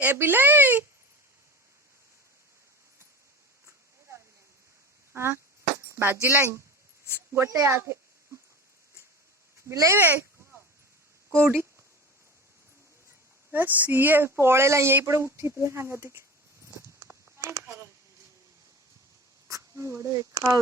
ए बिलाई हाँ बाजिला गोटे आखे बिलाई वे कौटी सीए पलैला यही पड़े उठी सांगतिक बड़े देखा